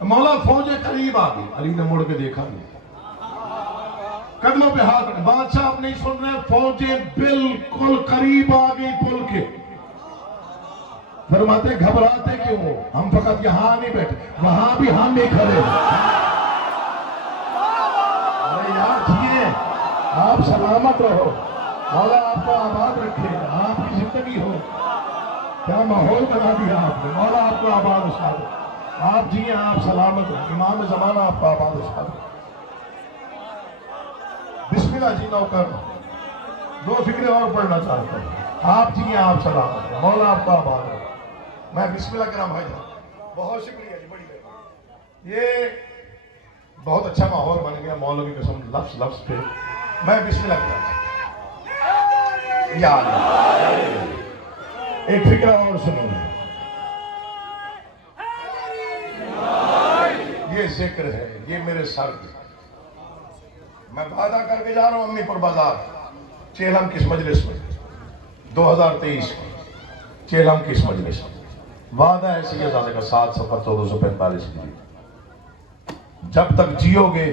مولا فوجیں قریب آ گئی، علی نے مڑ کے دیکھا نہیں، قدموں پہ ہاتھ رکھا، بادشاہ آپ نہیں سن رہے، فوجیں بالکل قریب آ گئی پل کے۔ فرماتے گھبراتے کیوں ہو؟ ہم فقط یہاں نہیں بیٹھے، وہاں بھی ہم ہی کھڑے ہیں۔ ارے یار جیے، آپ سلامت رہو، مولا آپ کو آباد رکھے، آپ کی زندگی ہو۔ کیا ماحول بنا دیا آپ نے، مولا آپ کو آباد اشاد ہو، آپ جیے، آپ سلامت ہو، امام زمانہ آپ کو آباد اشاد ہو۔ بسم اللہ جی نوکر، دو فکریں اور پڑھنا چاہتا ہوں، آپ جیے، آپ سلامت ہو، مولا آپ کو آباد ہو۔ میں بسم اللہ کرام بھائی جان، بہت شکریہ جی، بڑی مہربانی۔ یہ بہت اچھا ماحول بن گیا، مولوی قسم لفظ لفظ پہ میں بسم اللہ کرتا ہوں۔ یا اللہ، ایک فکرہ اور سنوں، یہ ذکر ہے، یہ میرے سر کی، میں وعدہ کر کے جا رہا ہوں امی پر بازار، چیلم کس مجلس میں، 2023 کی چیلم کس مجلس میں، وعدہ ہے سید زادہ کا 7 صفحہ 1445 کی، جب تک جیو گے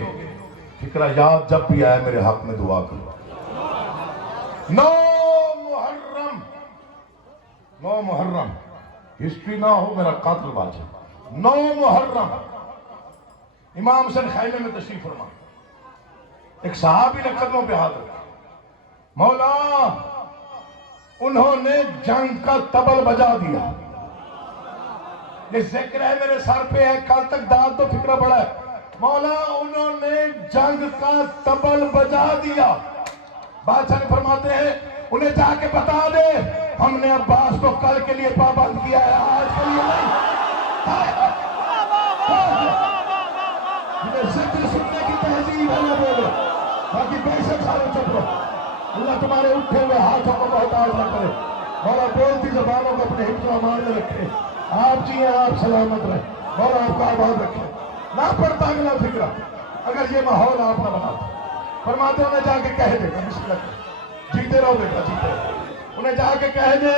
فکرہ یاد جب بھی آئے میرے حق میں دعا کرو۔ 9 محرم ہسٹری نہ ہو، میرا قاتل باجا، 9 محرم امام حسین خیمے میں تشریف فرما، ایک صحابی نے قدموں پہ ہاتھ رکھا، مولا انہوں نے جنگ کا طبل بجا دیا، یہ ذکر ہے میرے سر پہ ہے، کل تک داد تو فکرہ بڑا ہے، مولا انہوں نے جنگ کا طبل بجا دیا۔ بادشاہ نے فرماتے ہیں انہیں جا کے بتا دے ہم نے عباس کو کل کے لیے پابند کیا ہے، آج کے لیے نہیں۔ ذکر سننے کی تہذیب ہے، نہ بولو، باقی پیسے سارے چپ رہو۔ اللہ تمہارے اٹھے ہوئے ہاتھوں کو محتاج نہ کرے، مولا بولتی زبانوں کو اپنے حفظ و امان میں رکھے، آپ جیے، آپ سلامت رہے، مولا آپ کو آباد رکھے۔ نہ پڑتا اگلا فکرہ اگر یہ ماحول آپ نہ بناتے، فرماتے انہیں جا کے کہہ دے گا، بسم اللہ کرے، جیتے رہو بیٹا، جیتے رہو، انہیں جا کے کہہ دے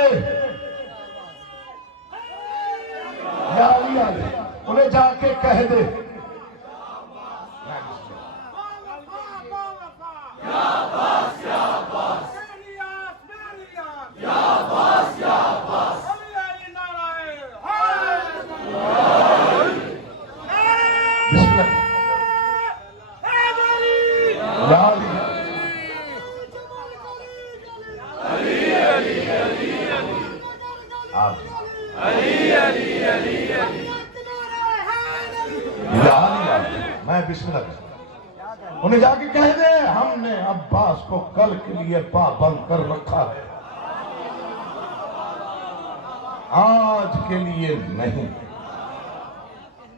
یا علی آلے، انہیں جا کے کہہ دے میں بسم اللہ کرتا، انہیں جا کے کہہ دے ہم نے عباس کو کل کے لیے پابند کر رکھا ہے، آج کے لیے نہیں۔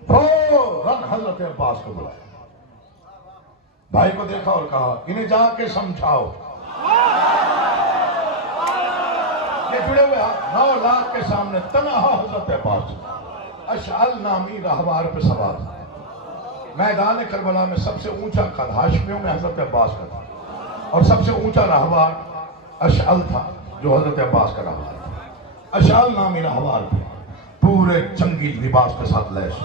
فوراً حضرت عباس کو بلایا، بھائی کو دیکھا اور کہا انہیں جا کے سمجھاؤ، یہ جڑے ہوئے 9 لاکھ کے سامنے تنہا حضرت عباس اشعل نامی راہوار پہ سوار تھا۔ میدان کربلا میں سب سے اونچا قد ہاشمیوں میں حضرت عباس کا تھا، اور سب سے اونچا راہوار اشعل تھا جو حضرت عباس کا راہوار تھا۔ اشعل نامی راہوار پہ پورے جنگی لباس کے ساتھ لیس،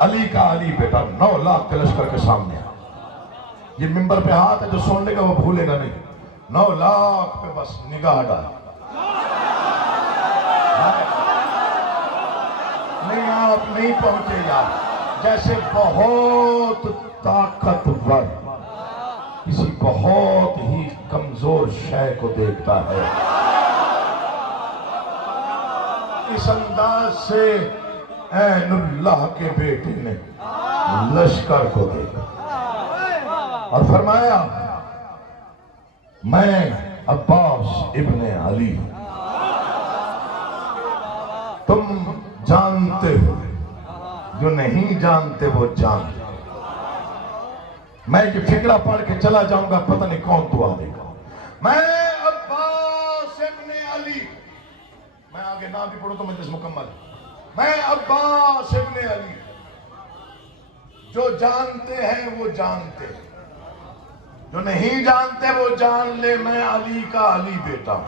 علی کا علی بیٹا 9 لاکھ کے لشکر کے سامنے، یہ ممبر پہ ہاتھ ہے جو سننے کا وہ بھولے گا نہیں، 9 لاکھ پہ بس نگاہ ڈال، نہیں آپ نہیں پہنچے یار، جیسے بہت طاقتور کسی بہت ہی کمزور شے کو دیکھتا ہے، اس انداز سے عین اللہ کے بیٹے نے لشکر کو دیکھا اور فرمایا میں عباس ابن علی، تم جانتے ہو، جو نہیں جانتے وہ جانتے، میں یہ فکرہ پڑھ کے چلا جاؤں گا پتہ نہیں کون دعا دے گا، میں عباس ابن علی، میں آگے نام بھی پڑھوں تو مجلس مکمل، میں عباس ابن علی، جو جانتے ہیں وہ جانتے ہیں، جو نہیں جانتے وہ جان لے میں علی کا علی بیٹا ہوں۔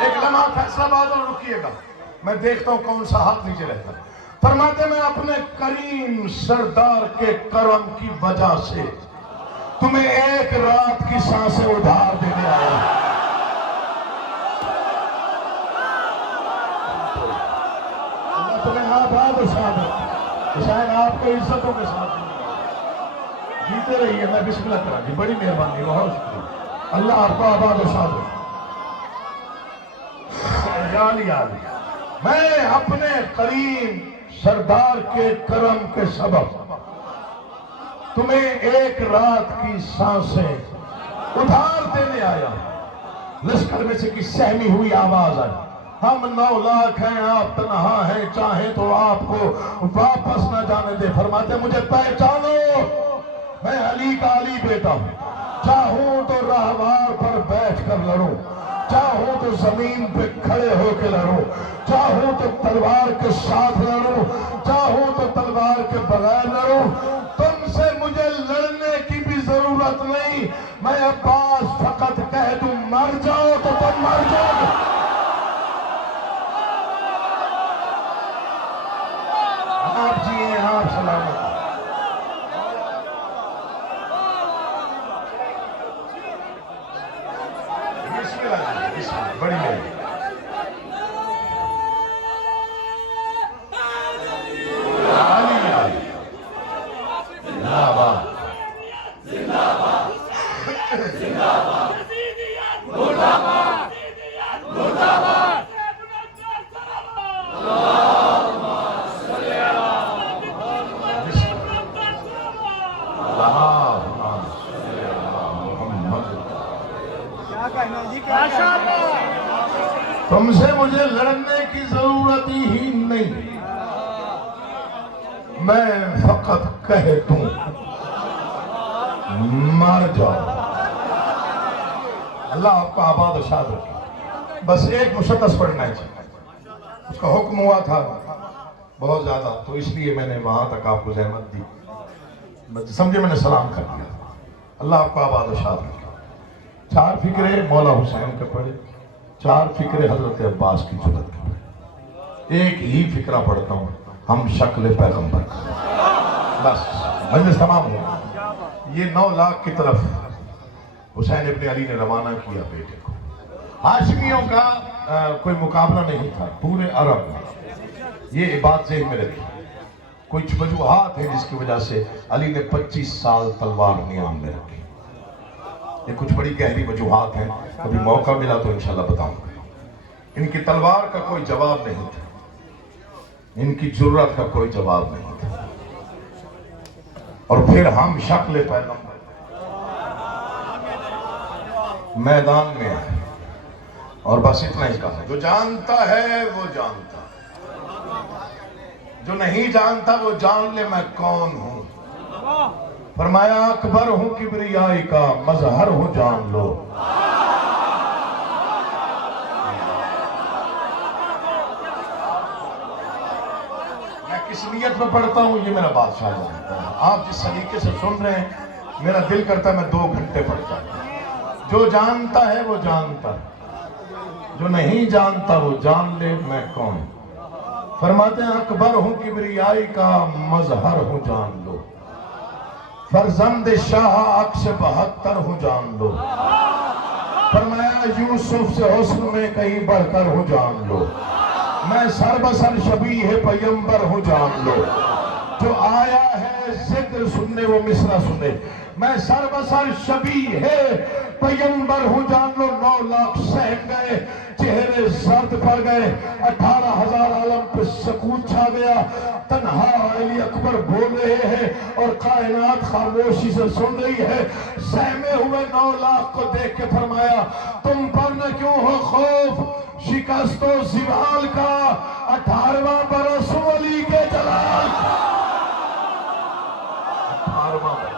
ایک لمحہ فیصلہ باد اور رکیے گا، میں دیکھتا ہوں کون سا ہاتھ نیچے رہتا ہے۔ فرماتے میں اپنے کریم سردار کے کرم کی وجہ سے تمہیں ایک رات کی سانسیں ادھار دینے آیا. اللہ تمہیں آباد و شاد حسین آپ کو عزتوں کے ساتھ جیتے رہیے. میں بسم اللہ کرا جی, بڑی مہربانی, بہت شکریہ. اللہ آپ کو آباد و شاد ہو. میں اپنے کریم سردار کے کرم کے سبب تمہیں ایک رات کی سانسیں ادھار دینے آیا. لشکر میں سے کسی سہمی ہوئی آواز آئی, ہم 9 لاکھ ہیں, آپ تنہا ہیں, چاہیں تو آپ کو واپس نہ جانے دے. فرماتے مجھے پہچانو, میں علی کا علی بیٹا ہوں. چاہوں تو راہوار پر بیٹھ کر لڑوں, چاہوں تو زمین پہ کھڑے ہو کے لڑوں, چاہوں تو تلوار کے ساتھ لڑوں, چاہوں تو تلوار کے بغیر لڑوں. تم سے مجھے لڑنے کی بھی ضرورت نہیں. میں عباس فقط کہہ دوں مر جاؤ تو تم مر جاؤ. آپ جیئے, آپ سلامت. بڑی ہے تم سے مجھے لڑنے کی ضرورت ہی نہیں. میں فقط کہہ دوں مر جاؤ. اللہ آپ کو آباد و شاد رکھے. بس ایک مشخص پڑھنا چاہیے. اس کا حکم ہوا تھا بہت زیادہ, تو اس لیے میں نے وہاں تک آپ کو زحمت دی. سمجھے, میں نے سلام کر دیا. اللہ آپ کو آباد و شاد رکھے. 4 فکرے مولا حسین کے پڑھے, 4 فکرے حضرت عباس کی جرت کے پڑھے. ایک ہی فکرہ پڑھتا ہوں, ہم شکل پیغمبر کا. بس مجلس تمام ہوا. یہ 9 لاکھ کی طرف حسین ابن علی نے روانہ کیا بیٹے کو. ہاشمیوں کا کوئی مقابلہ نہیں تھا پورے عرب میں. یہ بات ذہن میں رکھی. کچھ وجوہات ہیں جس کی وجہ سے علی نے 25 سال تلوار نیام میں رکھی. یہ کچھ بڑی گہری وجوہات ہیں, کبھی موقع ملا تو انشاءاللہ بتاؤں گا. ان کی تلوار کا کوئی جواب نہیں تھا, ان کی جرت کا کوئی جواب نہیں تھا. اور پھر ہم شکل پیغمبر میدان میں آئے, اور بس اتنا ہی کہا, جو جانتا ہے وہ جانتا, جو نہیں جانتا وہ جان لے میں کون ہوں. فرمایا اکبر ہوں کبریائی کا, مظہر ہوں جان لو. میں کس نیت میں پڑھتا ہوں یہ میرا بادشاہ جانتا ہے. آپ جس سلیقے سے سن رہے ہیں, میرا دل کرتا ہے میں 2 گھنٹے پڑھتا ہوں. جو جانتا ہے وہ جانتا, جو نہیں جانتا وہ جان لے میں کون. فرماتے ہیں اکبر ہوں کبریائی کا, مظہر ہوں جان لو. فرزند شاہ عکس 72 ہوں جان لو. فرمایا یوسف سے حسن میں کہیں بڑھ کر ہوں جان لو. میں سر بسر شبیہ پیمبر ہوں جان لو. جو آیا ہے ذکر سننے وہ مصرع سنے. میں سر بسر شبیہ پیمبر ہوں جان لو. 9 لاکھ سہم گئے, چہرے زرد پڑ گئے, 18,000 عالم پہ سکوت چھا گیا. تنہا علی اکبر بول رہے ہیں اور کائنات خاموشی سے سن رہی ہے. سہمے ہوئے 9 لاکھ کو دیکھ کے فرمایا تم پر نہ کیوں ہو خوف, شکست و زوال کا 18واں برس علی کے جلال. 18واں برس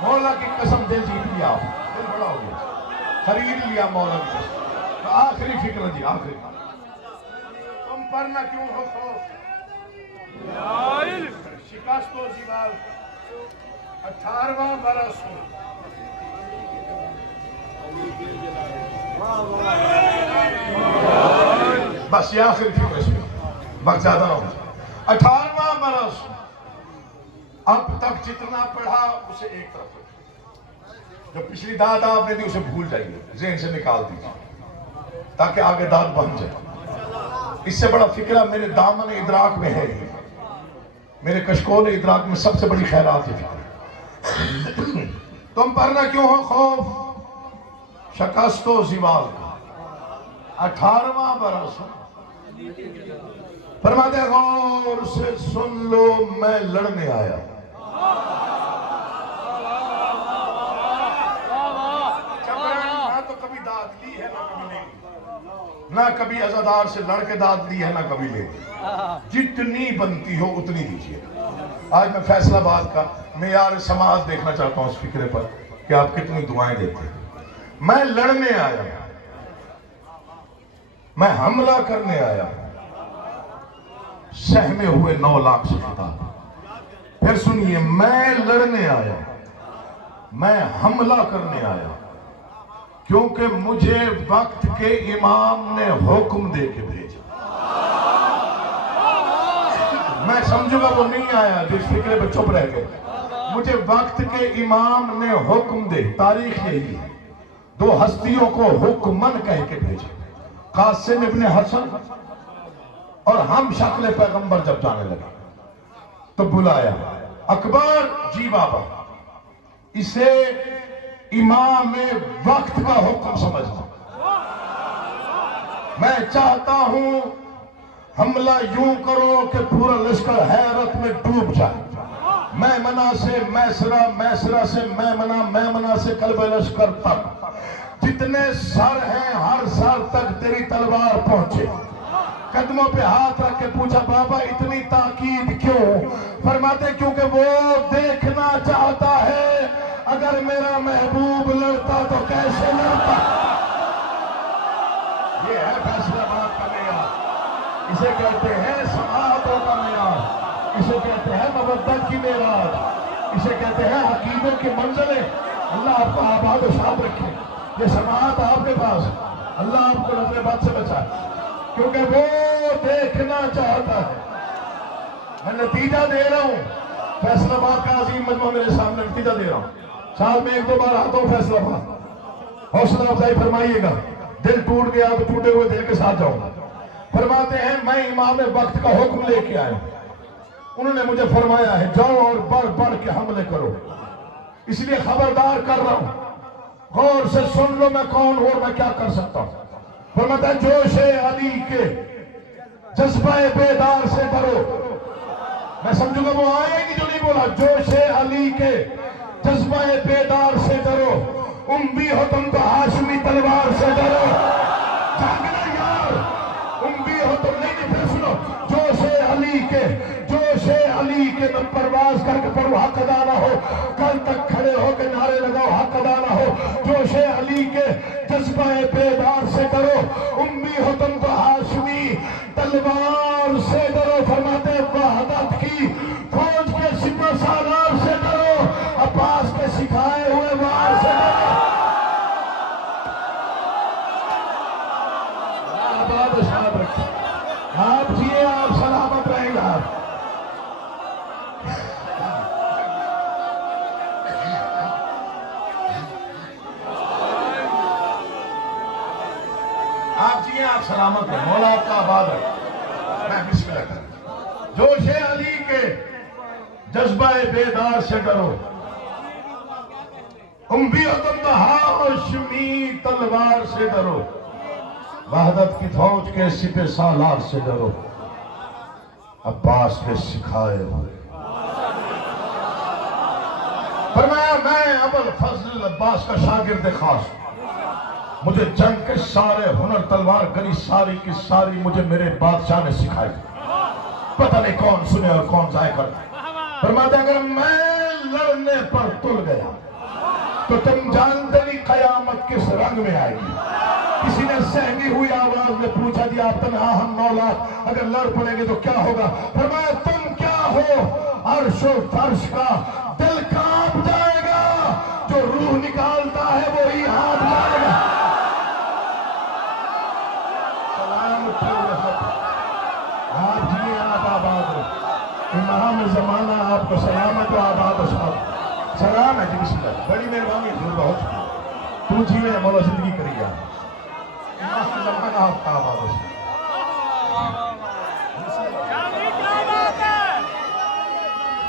مولا کی قسم دل جیت لیا, دل بڑا ہو گیا, خرید لیا مولا کی قسم. آخری فکر جی, آخری, تم پر نہ کیوں ہو خوف, شکست و زوال 18واں برس ہو. بس یہ آخری فکر اس میں. وقت زیادہ نہ ہو. 18واں برس. اب تک جتنا پڑھا اسے ایک طرف رکھیں. جو پچھلی داد آپ نے دی اسے بھول جائیے, ذہن سے نکال دیجیے تاکہ آگے داد بن جائے. اس سے بڑا فکرہ میرے دامن ادراک میں ہے. میرے کشکول ادراک میں سب سے بڑی خیرات ہے فکر. تم پر نہ کیوں ہو خوف شکست و زوال کا. 18واں برس. فرماتے ہیں غور سے سن لو میں لڑنے آیا. نہ تو کبھی داد لی ہے نہ کبھی نہیں, نہ کبھی عزادار سے لڑ کے داد لی ہے نہ کبھی لے. جتنی بنتی ہو اتنی دیجیے. آج میں فیصلہ آباد کا معیار سماعت دیکھنا چاہتا ہوں اس فکرے پر کہ آپ کتنی دعائیں دیتے ہیں. میں لڑنے آیا, میں حملہ کرنے آیا. سہمے ہوئے 9 لاکھ سے خطاب. پھر سنیے, میں لڑنے آیا, میں حملہ کرنے آیا, کیونکہ مجھے وقت کے امام نے حکم دے کے بھیجا. میں سمجھوں گا وہ نہیں آیا جو اس فکرے پہ چپ رہ گئے. مجھے وقت کے امام نے حکم دے. تاریخ یہی ہے, 2 ہستیوں کو حکمن کہہ کے بھیجا. قاسم ابن حسن اور ہم شکل پیغمبر جب جانے لگا تو بلایا. اکبر جی بابا, اسے امام وقت کا حکم سمجھنا. میں چاہتا ہوں حملہ یوں کرو کہ پورا لشکر حیرت میں ڈوب جائے. میمنہ سے میسرہ, میسرہ سے میمنہ, میمنہ سے قلب لشکر تک جتنے سر ہیں ہر سر تک تیری تلوار پہنچے. قدموں پہ ہاتھ رکھ کے پوچھا بابا اتنی تاکید کیوں؟ فرماتے کیونکہ وہ دیکھنا چاہتا ہے اگر میرا محبوب لڑتا تو کیسے لڑتا. یہ ہے فیصلہ آباد کا معیار. اسے کہتے ہیں سماعتوں کا معیار, اسے کہتے ہیں مودت کی معراج, اسے کہتے ہیں حکیموں کی منزلیں. اللہ آپ کو آباد و شاد رکھے. یہ سماعت آپ کے پاس, اللہ آپ کو نظر بات سے بچائے, کیونکہ وہ دیکھنا چاہتا ہے. میں نتیجہ دے رہا ہوں, فیصلہ آباد کا عظیم مجمع میرے سامنے نتیجہ دے رہا ہوں. سال میں 1-2 بار آتا ہوں فیصلہ آباد. حوصلہ افزائی فرمائیے گا. دل ٹوٹ گیا تو ٹوٹے ہوئے دل کے ساتھ جاؤں گا. فرماتے ہیں میں امام وقت کا حکم لے کے آیا. انہوں نے مجھے فرمایا ہے جاؤ اور بڑھ بڑھ کے حملے کرو. اس لیے خبردار کر رہا ہوں, غور سے سن لو میں کون ہوں اور میں کیا کر سکتا ہوں. فرماتا ہے جوش علی کے جذبہ بیدار سے ڈرو. میں سمجھوں گا وہ آئے گی جو نہیں بولا. جوش علی کے جذبہ بیدار سے ڈرو, امبی ہو تم تو ہاشمی تلوار سے ڈرو. جاگنا یار, امبی ہو تم نہیں. پھر سنو, جوش علی کے, جوش علی کے میں پرواز کر کے پڑھو حق ادا نہ ہو, کل تک کھڑے ہو کے نعرے لگاؤ حق ادا نہ ہو. جوش علی کے جذبہ بیدار سے ڈرو, امی ہو تم کو ہاشمی تلوار سے ڈرو. فرماتے وحدت کی فوج کے سپہ سالار سے ڈرو, عباس کے سکھائے ہوئے وار سے ڈرو. آباد و شاد رکھیں. آپ جیے, آپ سلامت رہیں گا. آپ جیے, آپ سلامت ہیں. مولا آپ کا آباد ہے. میں بسم اللہ کروں. جوش علی کے جذبہ بیدار سے ڈرو, تم تو ہاشمی تلوار سے ڈرو. وحدت کی فوج کے سپہ سالار سے ڈرو, عباس کے سکھائے ہوئے. فرمایا میں ابوالفضل عباس کا شاگرد خاص ہوں. مجھے جنگ کے سارے ہنر, تلوار گری ساری کی ساری مجھے میرے بادشاہ نے سکھائی. پتہ نہیں کون سنے اور کون ضائع کرتا. فرماتے اگر میں لڑنے پر تل گیا تو تم جانتے نہیں قیامت کس رنگ میں آئے گی. کسی نے سہمی ہوئی آواز میں پوچھا جی آپ تنہا ہم 9 لاکھ اگر لڑ پڑیں گے تو کیا ہوگا؟ فرمایا تم کیا ہو, عرش و فرش کا دل کانپ جائے گا, جو روح نکالتا ہے وہی ہاتھ جائے گا. سلام آپ امام زمانہ آپ کو سلامت و آباد و شاد سلام ہے جی بسم اللہ بڑی مہربانی حضور بہت شکریہ تو جیوے مولا زندگی کری گا امام زمانہ آپ کا آباد و شاد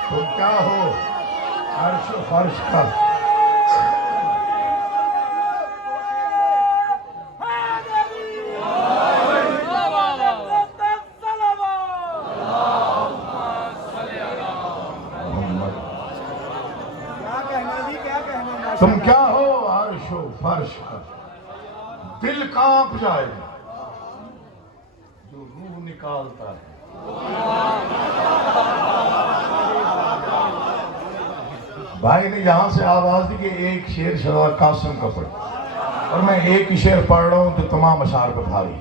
تو کیا ہو عرش و فرش کا تم کیا ہو عرش و فرش کا دل کانپ جائے جو روح نکالتا ہے بھائی نے یہاں سے آواز دی کہ ایک شعر شروع قاسم کا پڑھ اور میں ایک ہی شعر پڑھ رہا ہوں تو تمام اشعار پہ بھاری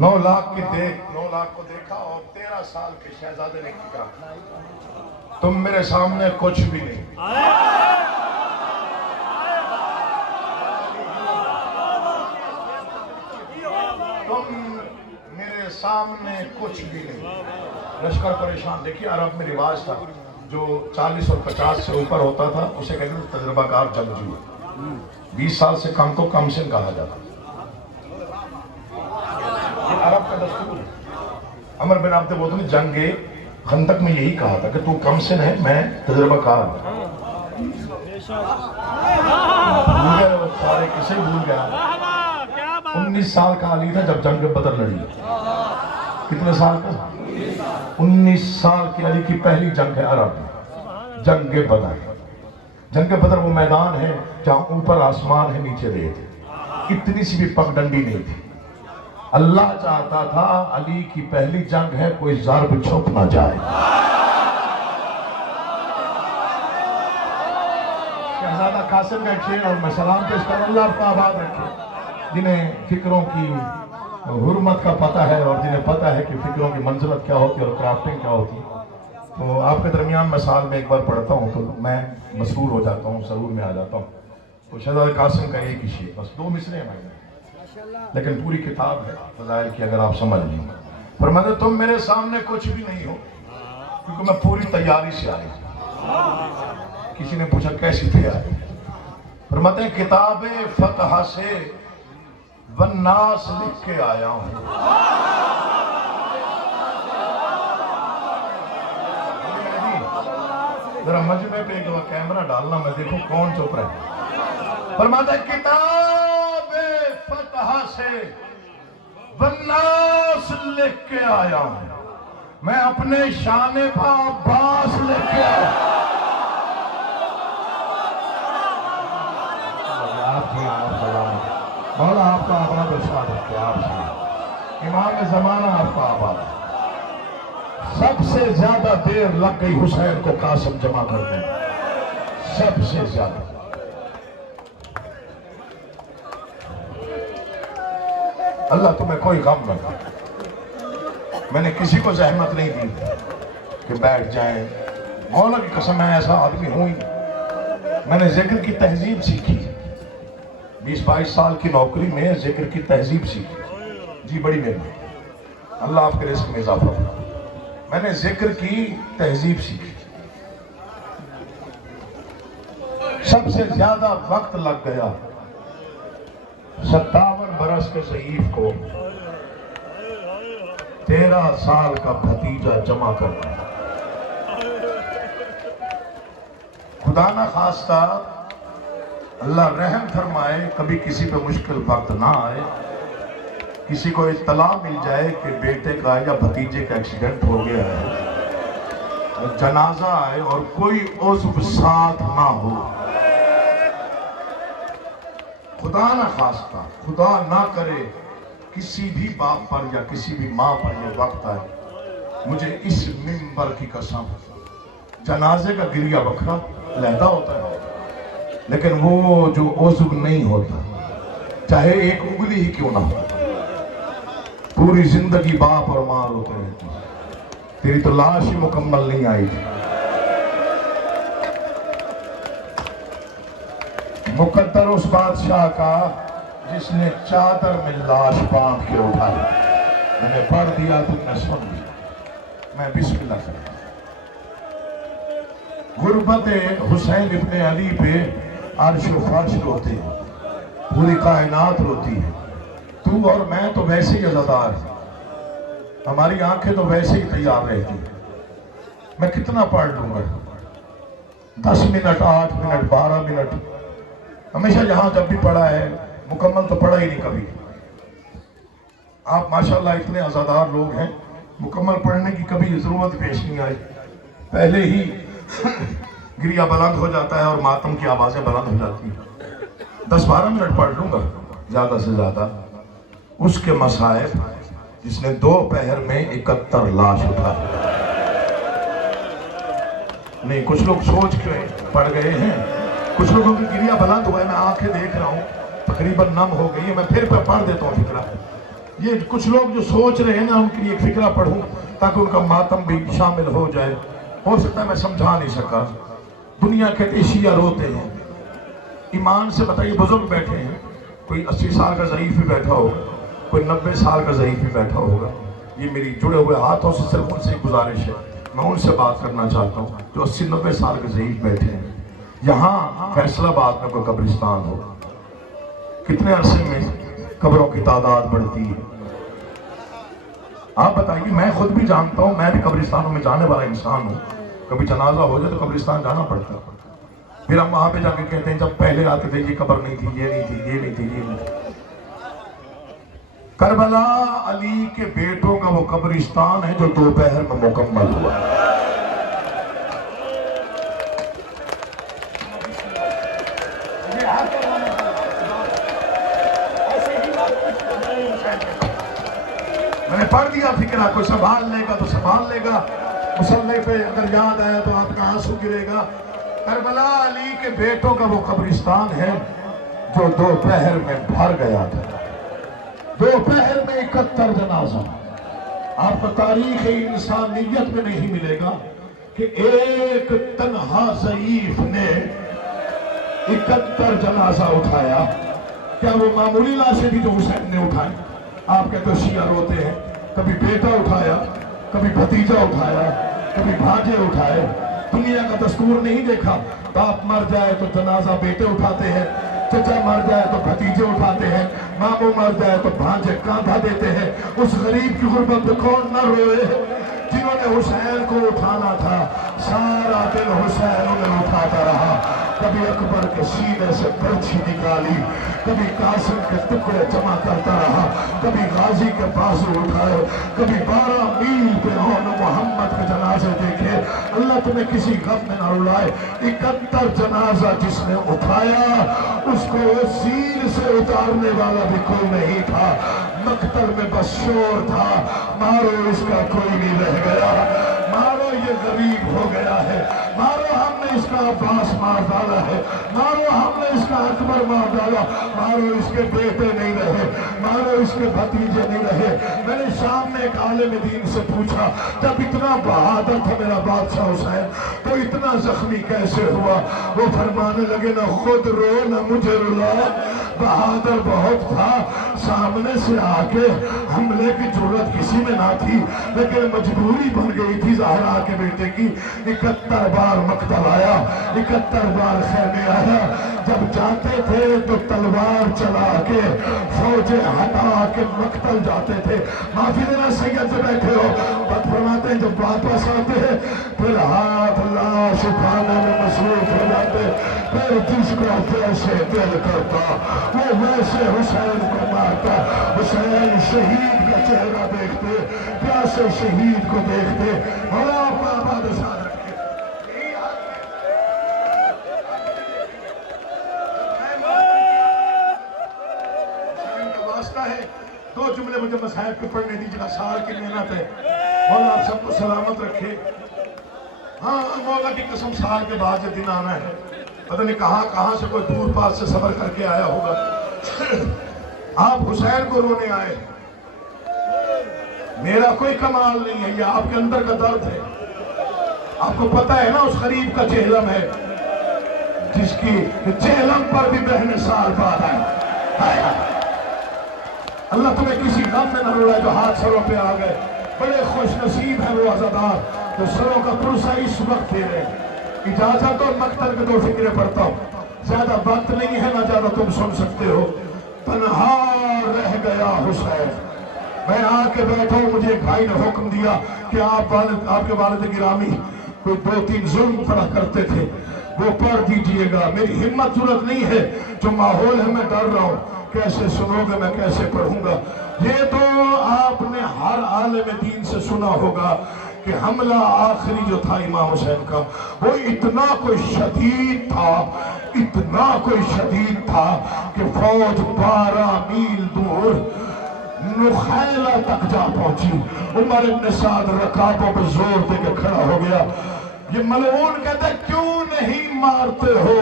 9 لاکھ کو دیکھا اور 13 سال کے شہزادے نے کہا تم میرے سامنے کچھ بھی نہیں تم میرے سامنے کچھ بھی نہیں لشکر پریشان دیکھیے عرب میں رواج تھا جو 40 اور 50 سے اوپر ہوتا تھا اسے کہتے ہیں تجربہ کار جنگجو 20 سال سے کم کو کم سن کہا جاتا یہ عرب کا دستور ہے عمر بن عبد العزیز نے جنگ خندق میں یہی کہا تھا کہ تو کم سن ہے میں تجربہ کار ہوں سارے کسے بھول گیا 19 سال کا علی تھا جب جنگ بدر لڑی کتنے سال کا 19 سال کی علی کی پہلی جنگ ہے عرب میں جنگ بدر وہ میدان ہے جہاں اوپر آسمان ہے نیچے ریت اتنی سی بھی پگڈنڈی نہیں تھی اللہ چاہتا تھا علی کی پہلی جنگ ہے کوئی ضرب چھپ نہ جائے شہزادہ قاسم کا ایک شعر اور میں سلام پیش کروں اللہ آپ کو آباد رکھے جنہیں فکروں کی حرمت کا پتہ ہے اور جنہیں پتہ ہے کہ فکروں کی منزلت کیا ہوتی ہے اور کرافٹنگ کیا ہوتی ہے تو آپ کے درمیان میں سال میں ایک بار پڑھتا ہوں تو میں مسرور ہو جاتا ہوں سرور میں آ جاتا ہوں تو شہزادہ قاسم کا ایک ہی شعر بس 2 مصرے ہیں میں لیکن پوری کتاب ہے فضائل کی اگر آپ سمجھ لیں فرماتے تم میرے سامنے کچھ بھی نہیں ہو کیونکہ میں پوری تیاری سے آئی کسی نے پوچھا کیسی تیاری فرماتے ہیں کتاب فتح سے والناس لکھ کے آیا ہوں ذرا مجمع پہ ایک دفعہ کیمرہ ڈالنا میں دیکھوں کون چپ رہے فرماتے ہیں کتاب فتح سے والناس لکھ کے آیا ہوں میں اپنے شان پا عباس لکھ کے آیا آپ کی آمد سلام مولا آپ کا آباد ارشاد رکھے آپ سے امام زمانہ آپ کا آباد سب سے زیادہ دیر لگ گئی حسین کو قاسم جمع کرنے سب سے زیادہ اللہ تمہیں کوئی غم نہ دے میں نے کسی کو زحمت نہیں دی کہ بیٹھ جائیں مولا کی قسم میں ایسا آدمی ہوں ہی میں نے ذکر کی تہذیب سیکھی 20-22 سال کی نوکری میں ذکر کی تہذیب سیکھی جی بڑی مہربانی اللہ آپ کے رزق میں اضافہ ہو میں نے ذکر کی تہذیب سیکھی سب سے زیادہ وقت لگ گیا 57 برس کے ضعیف کو 13 سال کا بھتیجا جمع کرنا خدا نہ خواستہ اللہ رحم فرمائے کبھی کسی پہ مشکل وقت نہ آئے کسی کو اطلاع مل جائے کہ بیٹے کا یا بھتیجے کا ایکسیڈنٹ ہو گیا ہے جنازہ آئے اور کوئی عضو ساتھ نہ ہو خدا نہ خواستہ خدا نہ کرے کسی بھی باپ پر یا کسی بھی ماں پر یہ وقت آئے مجھے اس منبر کی قسم جنازے کا گریہ بکھرا لہدا ہوتا ہے لیکن وہ جو عضو نہیں ہوتا چاہے ایک انگلی ہی کیوں نہ ہو پوری زندگی باپ اور ماں روتے رہتی تیری تو لاش ہی مکمل نہیں آئی تھی مقدر اس بادشاہ کا جس نے چادر میں لاش باندھ کے اٹھائی میں نے پڑھ دیا تم نے سن لیا میں بسم اللہ کرتا ہوں۔ غربت حسین ابن علی پہ عرش و فرش روتے ہیں، پوری کائنات روتی ہے۔ تو اور میں تو ویسے ہی عزادار ہیں، ہماری آنکھیں تو ویسے ہی تیار رہتی ہیں۔ میں کتنا پڑھ لوں گا؟ 10 منٹ، 8 منٹ، 12 منٹ، ہمیشہ جہاں جب بھی پڑھا ہے مکمل تو پڑھا ہی نہیں کبھی۔ آپ ماشاءاللہ اتنے عزادار لوگ ہیں، مکمل پڑھنے کی کبھی ضرورت پیش نہیں آئی، پہلے ہی گریہ بلند ہو جاتا ہے اور ماتم کی آوازیں بلند ہو جاتی ہیں۔ 10-12 منٹ پڑھ لوں گا زیادہ سے زیادہ۔ اس کے مصائب جس نے 2 پہر میں 71 لاش اٹھا۔ نہیں، کچھ لوگ سوچ کے پڑھ گئے ہیں، کچھ لوگوں کی گریہ بلند ہوا ہے، میں آنکھیں دیکھ رہا ہوں تقریباً نم ہو گئی ہے۔ میں پھر پڑھ دیتا ہوں فکرہ۔ یہ کچھ لوگ جو سوچ رہے ہیں نا، ان کے لیے ایک فکرہ پڑھوں تاکہ ان کا ماتم بھی شامل ہو جائے۔ ہو سکتا ہے میں سمجھا نہیں سکا۔ دنیا کے شیعہ روتے ہیں، ایمان سے بتائیے، بزرگ بیٹھے ہیں، کوئی 80 سال کا ضعیف بھی بیٹھا ہوگا، کوئی 90 سال کا ضعیف بھی بیٹھا ہوگا۔ یہ میری جڑے ہوئے ہاتھوں سے صرف ان سے ایک گزارش ہے، میں ان سے بات کرنا چاہتا ہوں جو 80-90 سال کے ضعیف بیٹھے ہیں۔ یہاں فیصلہ آباد میں کوئی قبرستان ہو، کتنے عرصے میں قبروں کی تعداد بڑھتی ہے؟ آپ بتائیے، میں خود بھی جانتا ہوں، میں بھی قبرستانوں میں جانے والا انسان ہوں۔ کبھی جنازہ ہو جائے تو قبرستان جانا پڑتا ہے، پھر ہم وہاں پہ جا کے کہتے ہیں جب پہلے آتے تھے یہ قبر نہیں تھی، یہ نہیں تھی، یہ نہیں تھی، یہ نہیں تھی۔ کربلا علی کے بیٹوں کا وہ قبرستان ہے جو 2 پہر میں مکمل ہوا۔ میں نے پڑھ دیا فکرہ، کوئی سنبھال لے گا تو سنبھال لے گا، مصلی پہ اگر یاد آیا تو آپ کا آنسو گرے گا۔ کربلا علی کے بیٹوں کا وہ قبرستان ہے جو 2 پہر میں بھر گیا تھا۔ 2 پہر میں 71 جنازہ۔ آپ کو تاریخ انسانیت میں نہیں ملے گا کہ ایک تنہا ضعیف نے 71 جنازہ اٹھایا۔ کیا وہ معمولی لاشیں تھی جو حسین نے اٹھائی؟ آپ کہتے ہو شیعہ روتے ہیں، کبھی بیٹا اٹھایا، کبھی بھتیجا اٹھایا، کبھی بھانجے اٹھائے۔ دنیا کا دستور نہیں دیکھا، باپ مر جائے تو جنازہ بیٹے اٹھاتے ہیں، چچا مر جائے تو بھتیجے اٹھاتے ہیں، ماموں مر جائے تو بھانجے کاندھا دیتے ہیں۔ اس غریب کی غربت پہ کون نہ روئے؟ جنہوں نے حسین کو اٹھانا تھا، سارا دن حسین انہیں اٹھاتا رہا۔ کبھی اکبر کے سینے سے برچھی نکالی، کبھی قاسم کے ٹکڑے جمع کرتا رہا، کبھی غازی کے بازو اٹھائے، کبھی 12 میل پہ اون محمد کے جنازے دیکھے۔ اللہ تمہیں کسی غم میں نہ رلائے۔ 71 جنازہ جس نے اٹھایا، اس کو زیر سے اتارنے والا بھی کوئی نہیں تھا۔ مقتل میں بس شور تھا، مارو اس کا کوئی نہیں رہ گیا، مارو یہ غریب ہو گیا ہے، مارو ہم نے اس کا عباس مار ڈالا ہے، مارو ہم نے اس کا اکبر مار ڈالا، مارو اس کے بیٹے نہیں رہے، مارو اس کے بھتیجے نہیں رہے۔ میں نے شام میں ایک عالم دین سے پوچھا، جب اتنا بہادر تھا میرا بادشاہ حسین تو اتنا زخمی کیسے ہوا؟ وہ فرمانے لگے، نہ خود رو نہ مجھے رلا، بہادر بہت تھا، سامنے سے آکے حملے کی جرات کسی میں نہ تھی، لیکن مجبوری بن گئی تھی زہرا کے بیٹے کی۔ 71 بار مقتل آیا، 71 بار خیمے آیا۔ جب جاتے تھے تو تلوار چلا کے، فوجیں ہٹا کے مقتل جاتے تھے۔ معافی دینا سید سے بیٹھے ہو، بات فرماتے ہیں جب واپس آتے ہیں پھر ہاتھ لاش اٹھانے میں مصروف ہو جاتے، پھر جس کو جیسے دل کرتا وہ ویسے حسین کو مارتا۔ حسین شہید کا چہرہ دیکھتے، پیاسے شہید کو دیکھتے، مولا آپ آباد ساتھ رکھے۔ حسین کا واسطہ ہے، 2 جملے مجھے مصائب کے پڑھنے دیجیے، سال کی محنت ہے، مولا آپ سب کو سلامت رکھے۔ ہاں مولا کی قسم، سال کے بعد یہ دن آنا ہے، پتہ نہیں کہاں سے کوئی دور پاس سے سفر کر کے آیا ہوگا۔ آپ حسین کو رونے آئے، میرا کوئی کمال نہیں ہے، یہ آپ کے اندر کا درد ہے۔ آپ کو پتہ ہے نا اس غریب کا چہلم ہے جس کی چہلم پر بھی بہن سال بعد آئے۔ اللہ تمہیں کسی غم میں نہ رلائے جو ہاتھ سروں پہ آ گئے۔ بڑے خوش نصیب ہیں وہ عزادار جو سروں کا پرسہ اس وقت دے رہے ہیں۔ اجازت اور مقتل کے 2 فکریں پڑھتا ہوں، زیادہ وقت نہیں ہے نہ زیادہ تم سن سکتے ہو۔ تنہا رہ گیا حسین، میں آ کے بیٹھا ہوں، مجھے ایک بھائی نے حکم دیا کہ آپ کے والد گرامی کوئی 2-3 ظلم پڑھا کرتے تھے، وہ پڑھ دیجئے گا۔ میری ہمت ضرورت نہیں ہے، جو ماحول ہے میں ڈر رہا ہوں، کیسے سنو گے، میں کیسے پڑھوں گا۔ یہ تو آپ نے ہر عالم دین سے سنا ہوگا کہ حملہ آخری جو تھا امام حسین کا وہ اتنا کوئی شدید تھا، اتنا کوئی شدید تھا کہ فوج 12 میل دور نخیلہ تک جا پہنچی۔ عمر ابن سعد رکابوں پہ زور دے کے کھڑا ہو گیا۔ یہ ملعون کہتا ہے کیوں نہیں مارتے ہو؟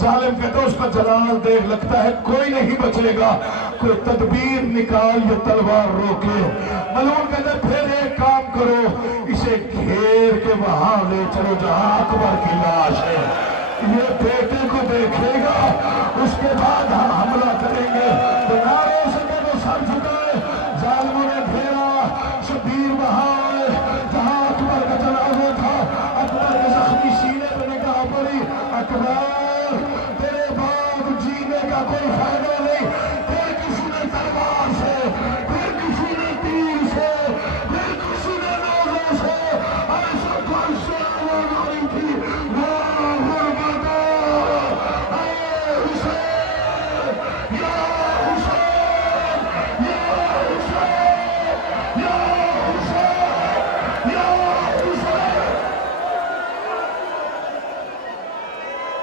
ظالم کہتا ہے اس کا جلال دیکھ لگتا ہے کوئی نہیں بچے گا، کوئی تدبیر نکال یہ تلوار روکے۔ ملعون کہتا ہے پھر ایک کام کرو، اسے گھیر کے وہاں لے چلو جہاں اکبر کی لاش ہے، یہ بیٹے کو دیکھے گا، اس کے بعد ہم حملہ کریں گے۔ تو نعرے سے